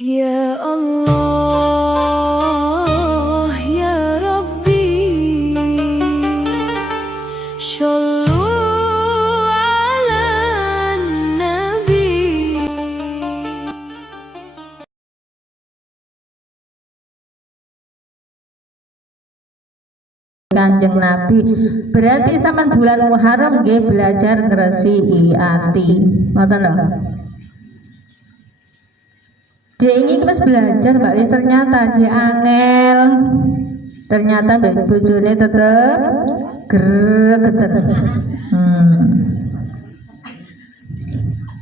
Ya Allah ya Rabbi, Shallu ala Nabi. Kanjeng Nabi berarti sama bulan Muharram nggih belajar ngresiki ati. Ngoten lho. Dia ini terus belajar Mbak Lis, ternyata dia angel. Ternyata mbak bojone tetep gregeten.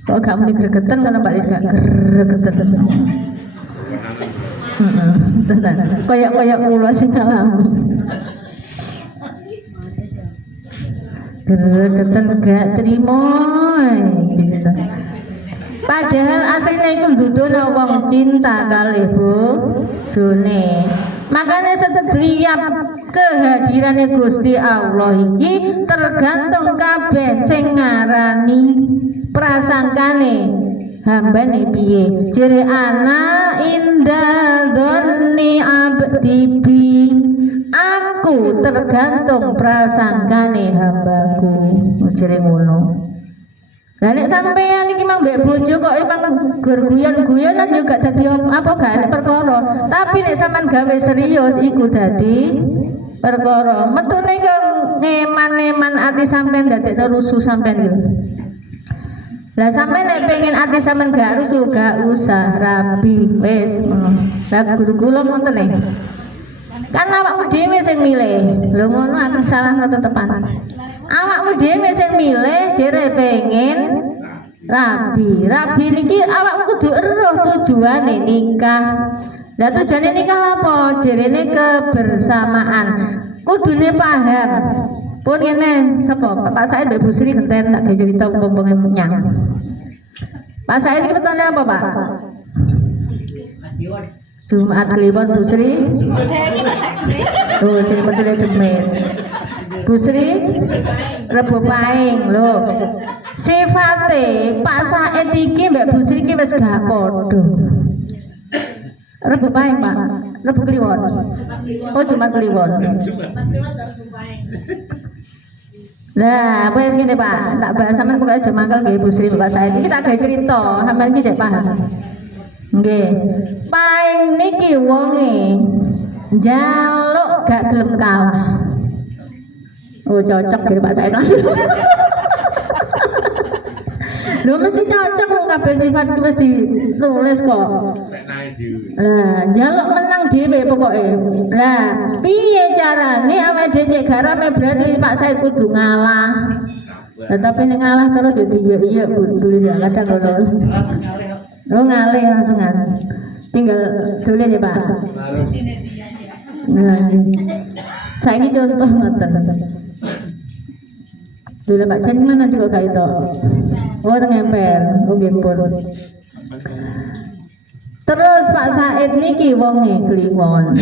Kok gak muni gregeten kalau Mbak Lis gak gregeten. Tenan. Kayak kula sing alami. Gregeten gak trimo gitu. Padahal aslinya itu dudono wong cinta kali bojone. Makanya setiap kehadirannya Gusti Allah iki tergantung kabeh sing ngarani prasangkane hambane piye. Jere ana inda dzanni abdi bi, aku tergantung prasangkane hambaku. Jere ngono. Lah nek sampean iki mang mbek bojo kok emang guyon-guyonan juga dadi apa gak ada perkara. Tapi nek sampean gawe serius iku dadi perkara. Metune kok ngeman-eman ati sampean dadekno rusuh sampean iki. Lah sampean nek pengen ati sampean gak rusuh gak usah rabi wis ngono. Lah guru kula ngoten e. Kan awakmu dhewe sing milih. Lho ngono aku salah tetepan. Awakmu dhewe sing milih jere pengen rabi niki awakmu kudu eruh tujuane nikah. Lah tujuane nikah apa? Jerene kebersamaan. Kudune paham. Pun ngene sapa? Pak saya Mbak Bu Sri genten tak cerita wong-wong nyang. Pak saya iki petone apa, Pak? Jumat Kliwon Bu Sri. Oh, jadi betul Jumat. Bu Sri Rebo Paing lho. Sifate Pak Said iki Mbak Bu Sri iki wis gak padha. Rebo Paing, Pak. Rebo Kliwon. Oh, Jumat Kliwon. Lah, wis ngene Pak, tak bahas sampean kok aja mangkel nggih Bu Sri Pak Said. Iki tak gawe cerita, sampean iki jek paham. Nggih. Paing niki wonge njaluk gak gelem kalah. Oh cocok jadi Pak Said langsung. Lho mesti cocok wong kabeh sifat iki wis ditulis kok. Lah, njaluk menang dhewe pokoke. Lah, piye carane awake dhewe garame berarti Pak Said kudu ngalah. Tetapi nek ngalah terus ya iya tulis ya kadang ngono. Oh ngalih langsungan. Tinggal tulis ya Pak. Nah, saya ini contoh ngoten. Dulu Pak Jan mana nanti kok gak itu? Oh tengemper, oh gempur. Terus Pak Said niki wonge Kliwon.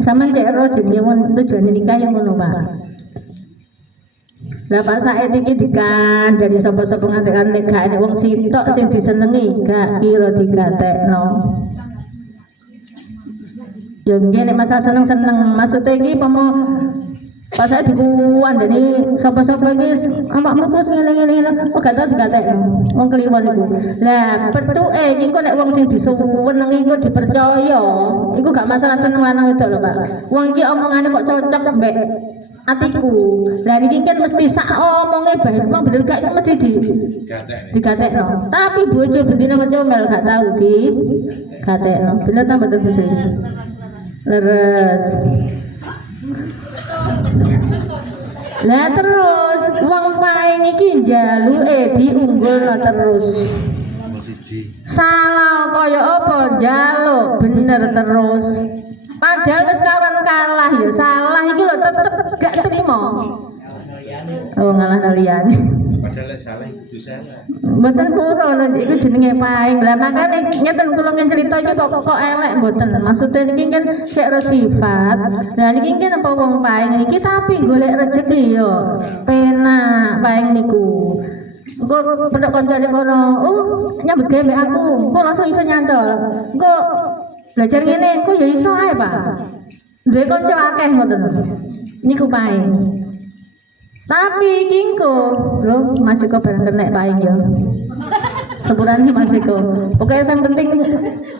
Sama cek ro jenenge wong tujuan nikah yang ngono Pak. Lah Pak Said iki dikan dari sapa-sapa ngantekan nek gak enek wong sitok sing disenengi gak kira digatekno. Yo ngene masa seneng-seneng maksudnya iki pomo pas saya dikuandani sapa-sapa iki awakmu kok ngene-ngene kok gak tau digatekno wong Kliwon iku. Lah pethuke iki kok nek wong sing disuwenengi iku dipercaya iku gak masalah seneng lanang wedok lho Pak. Wong iki omongane kok cocok mbek atiku. Lah niki kan mesti sak omonge bae wong bener gak mesti digatekno. Tapi bojo bendina ngecomel gak tau digatekno. Bener ta mboten Bu Sri? Leres. Lah terus wong paing iki njaluke diunggulno terus. Salah kaya apa njaluk bener terus. Padahal wis kawan kalah ya salah iki lho tetep gak terima. Oh ngalah liyane. Padahal salah itu salah. Mboten purun iku jenenge paing. Lah makane ngeten kula ngen crita iki kok elek mboten. Maksude niki kan cek sifat. Lah niki kan apa wong paing iki tapi golek rezeki yo penak paing niku. Engko pedhok kancane kono, oh nyambut gawe mbek aku, kok langsung iso nyantol. Engko belajar ngene, kok ya iso ae, Pak. Duwe kanca akeh ngoten. Niku pae. Tapi kingko, lho masih kok bareng kenek paing ya. Sepurane masih kok. Pokoke yang penting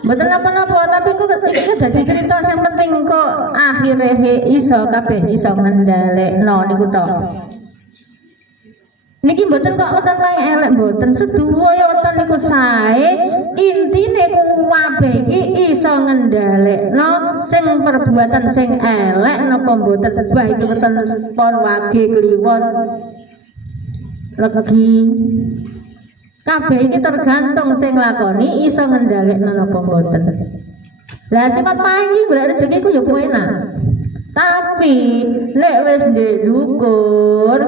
mboten napa-napa, tapi kok iki dadi cerita sing penting kok akhire iso kabeh iso ngendhalekno niku tok. Niki mboten kok wonten wae elek mboten, sedaya wonten niku sae. Intine kabeh iki iso ngendhalekno sing perbuatan sing elek napa mboten, bah iki wonten pon wage kliwon legi. Kabeh iki tergantung sing lakoni iso ngendhalekno napa mboten. Lah sifat paing iki golek rezeki ku ya enak. Tapi nek wis ndukur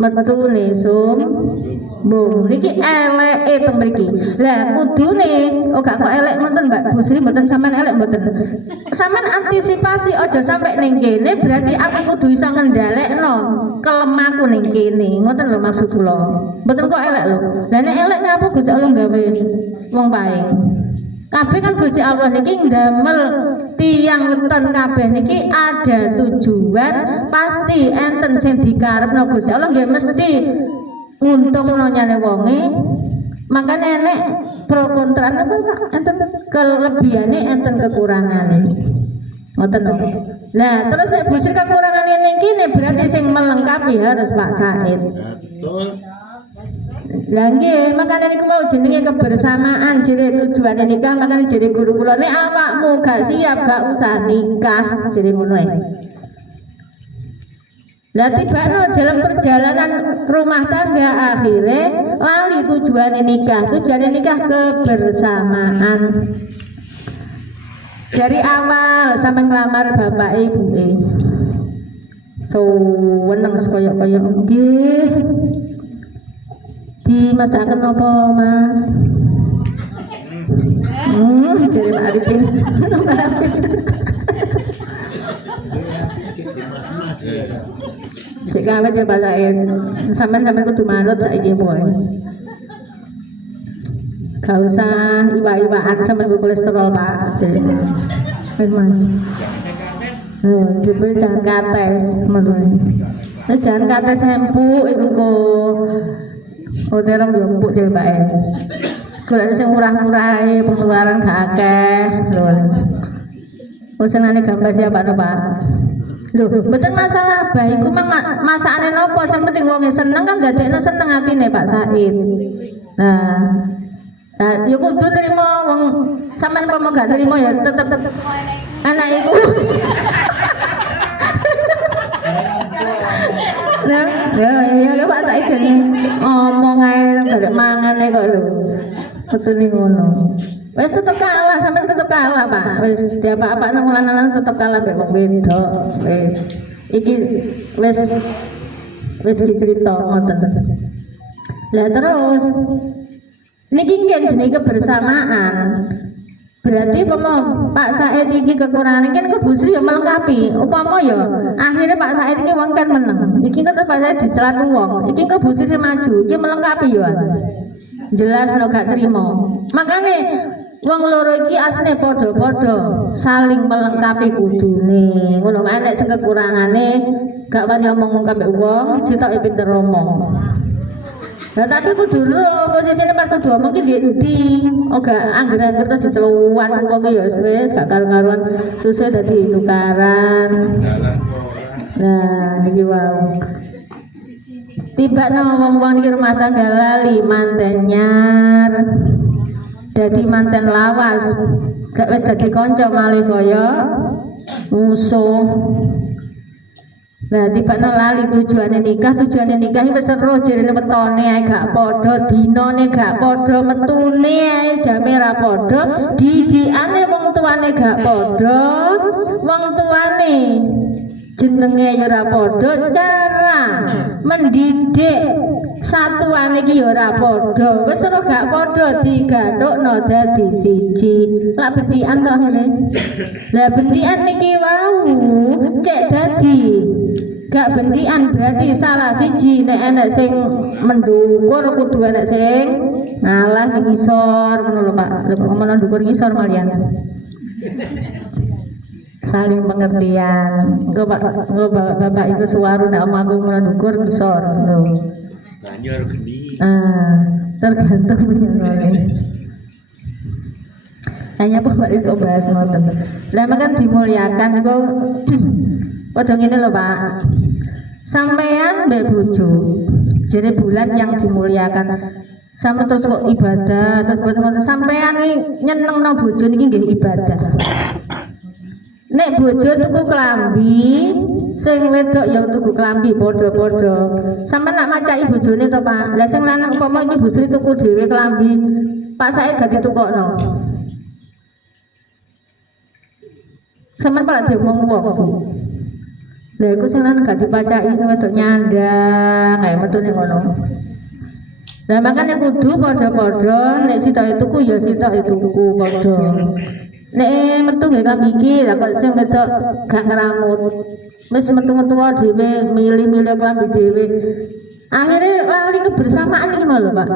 metune sombong niki eleke teng mriki. Lah kudune gak kok elek ngoten Mbak Bu Sri, mboten sampean elek mboten. Sampean antisipasi aja sampai ning kene berarti aku kudu iso ngendhalekno kelemahku ning kene. Ngoten lho maksud kula. Mboten kok elek lho. Lah nek elek ngapa Gusti Allah gawe wong paing? Kabeh kan Gusti Allah niki ndamel tiyang weton kabeh niki ada tujuan, pasti enten sing dikarepno Gusti Allah nggih mesti nguntungno nyane wonge. Makane nek pro kontra enten kelebihane enten kekurangane. Ngoten lho. Lah terus nek busur kekurangane ning kene berarti sing melengkapi harus Pak Said. Betul. Lah nggih, makane niku mau jenenge kebersamaan, jere tujuane nikah, makane jere guru kula nek awakmu gak siap gak usah nikah, jere ngono ae. Lah tibane dalam perjalanan rumah tangga akhirnya lali tujuane nikah kebersamaan. Dari awal sampai ngelamar bapak ibu seneng koyok-koyok nggih. Dimasakan apa Mas? Jadi Pak Arifin. Cek kawet ya Pak Said. Sampean kudu manut saiki poe. Gak usah iwa-iwaan sampean kolesterol Pak. Wis Mas. Dibeli jangan kates menurut. Wis jangan kates empuk iku kok. Hotel yang empuk jadi baik. Kalau sing murah-murah pengeluaran gak akeh lho. Usenane gambar siapa to, Pak? Lho, mboten masalah bae iku mang masakane napa, sing penting wong seneng kan dadekno seneng atine Pak Said. Nah, ya kudu nrimo wong sampean apa gak nrimo ya tetep anak iku. Nah, ya Pak Said jane omong ae gak mangane kok lho. Betul ngono. Wis tetep kalah, sampean tetep kalah, Pak. Wis diapa-apa nang lanang tetep kalah mek wong wedok. Wis. Iki wis dicerita ngoten. Lah terus niki kan jenenge kebersamaan. Berarti Pak Said iki kekurangan kan Bu Sri ya melengkapi. Upama ya akhirnya Pak Said iki wong kan meneng. Iki kan Pak Said dicelat wong. Iki ke Bu Sri maju. Iki melengkapi ya. Jelas lo gak terima. Makane wong loro iki asline padha-padha saling melengkapi kudune. Ngono wae nek sing kekurangane gak wani omong kabeh wong, sitok pinter omong. Lah tapi kudu lho posisine pas kudu omong ki ndi? Oh gak angger-angger terus diceluan wong ki ya wis gak karo-karuan susu dadi tukaran. Nah niki wae. Tiba wong-wong iki rumah tangga lali manten nyar. Dadi manten lawas. Gak wis dadi kanca malih kaya musuh. Nah, tiba lali tujuane nikah iki wis seru jerene wetone ae gak padha, dinane gak padha, metune ae jame ra padha, didikane wong tuane gak padha, wong tuane jenenge ya ora padha, cara mendidik satuane iki ya ora padha. Wis ora gak padha digathukno dadi siji. Lak bentikan to ngene. Lah bentikan niki wau cek dadi gak bendian berarti salah siji nek enek sing mendukur kudu enek sing ngalah ning ngisor ngono lho Pak. Lho kok ngomong ndukur ngisor malian. Saling pengertian. Engko Bapak itu suwaru nek omahku ndukur ngisor lho. Banyak geni. Tergantung punya. Hanya Pak kok bahas ngoten. Lah makan dimuliakan iku padha ngene lho Pak. Sampean mbek bojo jere bulan yang dimuliakan. Sama terus kok ibadah terus ngoten sampean iki nyenengno bojo niki nggih ibadah. Nek bojo tuku klambi, sing wedok ya tuku klambi padha-padha. Sampeyan nak macaki bojone to, Pak. Lah sing lanang umpama iki Bu Sri tuku dhewe klambi, Pak Said gak ditukokno. Sampeyan malah diomong wong. Lah iku sing lanang gak dipacaki sing wedok nyandang, kae metune ngono. Lah makane kudu padha-padha, nek sitok tuku ya sitok tuku padha. Nek metu nggih kami iki lha kok sing wedok gak ngramut. Wis metu-metu dhewe milih-milih klambi dhewe. Akhire lali kebersamaan iki lho, Pak.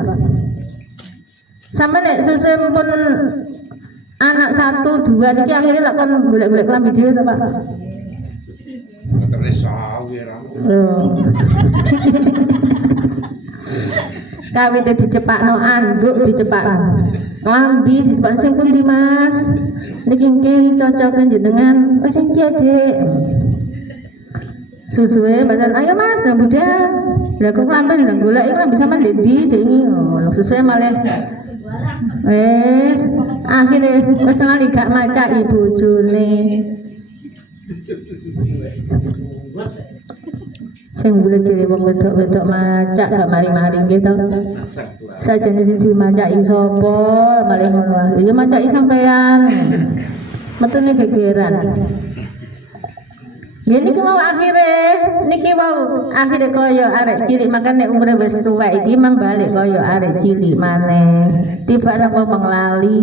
Sampe nek sesuai pun anak 1 2 niki akhire lak kon golek-golek klambi dhewe to, Pak. Motornya sawi ra. Kawite dicepakno anduk dicepakno. Klambi dicepakno sing pundi Mas? Niki nggih cocoken jenengan. Wis iki Dik. Susuwe badan ayo Mas nang budal. Lah kok klambi nang golek iki klambi sampean ndi jengi ngono. Susuwe malah wis akhire wis lali gak macaki bojone. Sing boleh ciri wong wedok-wedok macak gak mari-mari nggih to. Sajane sing dimacaki sapa malih ngono. Ya macaki sampean. Metune gegeran. Nggih niki mau akhire kaya arek cilik makan nek umure wis tuwa iki mang balik kaya arek cilik maneh. Tiba napa lali.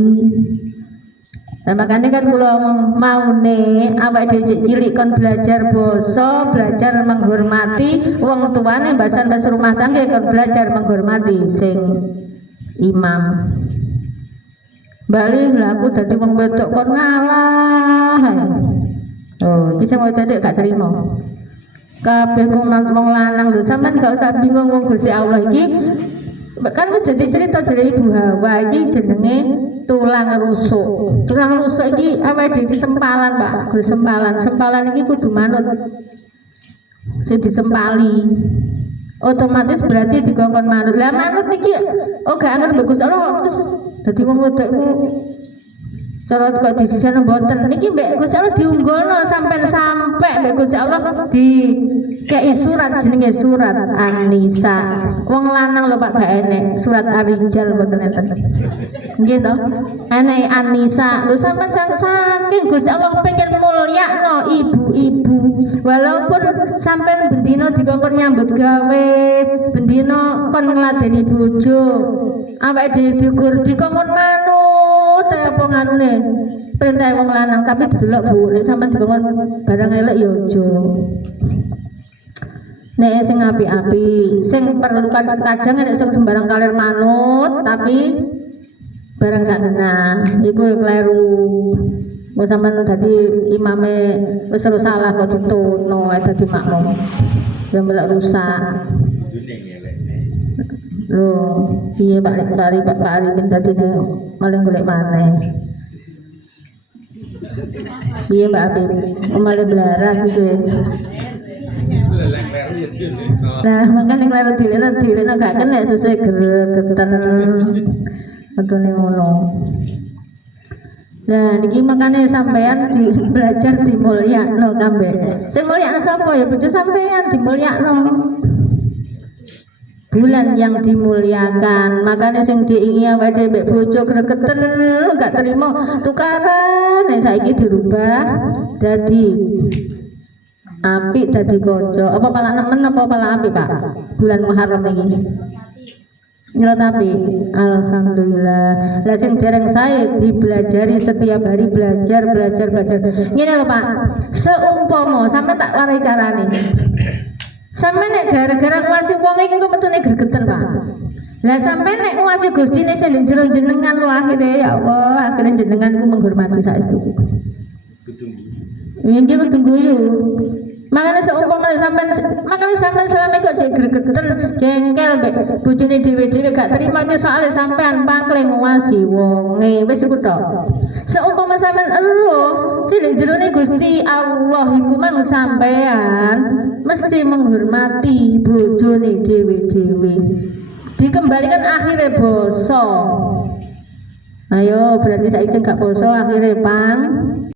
Nah makanya kan kula maune awake dhewe cilik kon belajar basa, belajar menghormati wong tuane mbasan wis rumah tangga kon belajar menghormati sing imam. Bali lha aku dadi wong wedok kon ngalah. Oh, iki sing wedok gak trimo. Kabeh wong lanang lho sampean gak usah bingung wong Gusti Allah iki kan wis dadi cerita jare Ibu Hawa iki jenenge tulang rusuk. Tulang rusuk iki awake dhewe sempalan, Pak. Sempalan iki kudu manut. Sing disempali. Otomatis berarti dikongkon manut. Lah manut niki gak angen bagus Allah terus dadi wong wedok iku cara kok disisihno mboten. Niki mbek Gusti Allah diunggulno sampai mbek Gusti Allah dikei surat jenenge surat An-Nisa. Wong lanang lho Pak gak enek surat Ar-Rijal mboten enten. Nggih to? Enek An-Nisa. Lho sampean saking Gusti Allah pengen mulyakno ibu-ibu. Walaupun sampean bendina dikongkon nyambut gawe, bendina kon ngladeni bojo. Awake dhewe dikongkon manut apa nganune perintah wong lanang tapi didelok Bu nek sampean dikongkon barang elek ya aja. Nek sing apik-apik, sing perlu kadang nek sing sembarang kalir manut tapi barang gak kena iku kleru. Mau sampean dadi imame wis salah kok ditono dadi makmum. Ya melak rusak. Loh, iya Pak Arifin tadi nih malah golek maneh. Iya Mbak Arifin, malah belaras itu. Nah, makanya kleru dilena gak kena sesuai geten. Atune ngono. Nah, niki makanya sampean belajar dimulyakno kabeh. Sing mulyakno sapa ya bojo sampean dimulyakno. Bulan yang dimuliakan, makanya sing diingi awake dhewe bojo gregeten gak terima tukaran. Nek saiki dirubah dadi apik dadi kanca. Apa pala nemen apa pala apik, Pak? Bulan Muharram iki. Nyelot apik. Alhamdulillah. Lah sing dereng sae dipelajari setiap hari belajar. Ngene lho, Pak. Seumpama sampe tak warai carane. Sampai nek gara-gara nguasi wong iku metune gregeten, Pak. Lah sampai nek nguasi Gustine sing jero jenengan lho akhirnya ya Allah, akhirnya jenengan iku menghormati saestu. Betul. Ini kudu guyu. Makanya seumpama sampean selama kok cek gregeten jengkel mbek bojone dhewe-dhewe gak terima iki soalnya sampean pakle nguasi wonge wis iku tok. Seumpama sampean eruh sing jerone Gusti Allah iku mang sampean mesti menghormati bojone dhewe-dhewe. Dikembalikan akhirnya boso. Ayo berarti saiki gak boso akhirnya Pang.